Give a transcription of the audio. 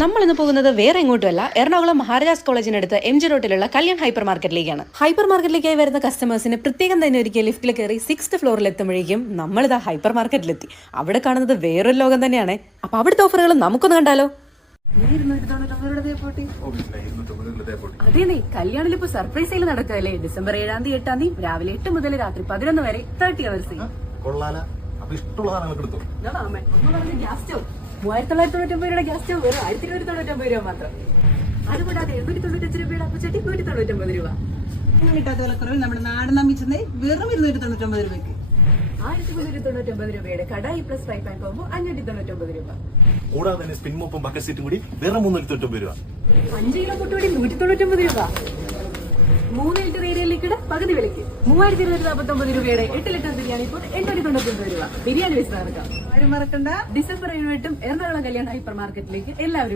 നമ്മൾ ഇന്ന് പോകുന്നത് വേറെ എങ്ങോട്ടുമല്ല എറണാകുളം മഹാരാജാസ് കോളേജിനടുത്ത് എം ജി റോട്ടിലുള്ള കല്യാൺ ഹൈപ്പർ മാർക്കറ്റിലേക്കാണ് ഹൈപ്പർ മാർക്കറ്റിലേക്കായി വരുന്ന കസ്റ്റമേഴ്സിന് പ്രത്യേകം തന്നെ ഒരുക്കിയ ലിഫ്റ്റിൽ കയറി സിക്സ്ത് ഫ്ലോറിൽ എത്തുമ്പോഴേക്കും നമ്മൾ നമ്മളിതാ ഹൈപ്പർ മാർക്കറ്റിലെത്തി. അവിടെ കാണുന്നത് വേറൊരു ലോകം തന്നെയാണ്. അപ്പൊ അവിടുത്തെ ഓഫറുകൾ നമുക്കൊന്ന് കണ്ടാലോ? അതേനെ കല്യാണിൽ ഇപ്പൊ സർപ്രൈസ് സെയിൽ നടക്കുകയല്ലേ? ഡിസംബർ ഏഴാം തീയതി എട്ടാം തീയതി രാവിലെ എട്ട് മുതൽ രാത്രി പതിനൊന്ന് വരെ തേർട്ടി അവേഴ്സ് കൊള്ളാല. അപ്പൊ ഇഷ്ടമുള്ള സാധനങ്ങൾ എടുത്തു. ഗ്യാസ് സ്റ്റവ് മൂവായിരത്തി തൊള്ളായിരത്തി തൊണ്ണൂറ്റൊമ്പത് രൂപയുടെ ഗ്യാസ് സ്റ്റവ് വെറും ആയിരത്തി ഇരുന്നൂറ്റി തൊണ്ണൂറ്റൊമ്പത് രൂപ മാത്രം. അതുകൂടാതെ എണ്ണൂറ്റി തൊണ്ണൂറ്റഞ്ച് രൂപയുടെ അപ്പച്ചട്ടി നൂറ്റി തൊണ്ണൂറ്റൊമ്പത് രൂപ. കിട്ടാത്ത വിലക്കുറവിൽ നമ്മുടെ നാടൻ അമ്മിച്ചെന്ന് വെറും ഇരുന്നൂറ്റി തൊണ്ണൂറ്റൊമ്പത് രൂപയ്ക്ക്. ആയിരത്തി മുന്നൂറ്റി തൊണ്ണൂറ്റൊമ്പത് രൂപയുടെ കടായി പ്ലസ് ഫൈവ് പാൻ പോകുമ്പോൾ അഞ്ഞൂറ്റി തൊണ്ണൂറ്റൊമ്പത് രൂപ. കൂടാതെ തന്നെ സ്പിൻ മോപ്പും ബക്കറ്റ് സീറ്റും കൂടി വേറെ മുന്നൂറ്റി തൊണ്ണൂറ്റി രൂപ. അഞ്ച് കിലോ പൊട്ടുപൊടി നൂറ്റി തൊണ്ണൂറ്റൊമ്പത് രൂപ. മൂന്ന് ലിറ്റർ ലിക്വിഡ് പകുതി വിലയ്ക്ക്. മൂവായിരത്തി ഇരുന്നൂറ്റി നാൽപ്പത്തൊമ്പത് രൂപയുടെ എട്ട് ലിറ്റർ ബിരിയാണി ഇപ്പോൾ എണ്ണൂറ്റി തൊണ്ണൂറ്റൊമ്പത് രൂപ ബിരിയാണി നടക്കാം. ആരും മറക്കണ്ട. ഡിസംബർ ഏഴ് എട്ടും എറണാകുളം കല്യാൺ ഹൈപ്പർ മാർക്കറ്റിലേക്ക് എല്ലാവരും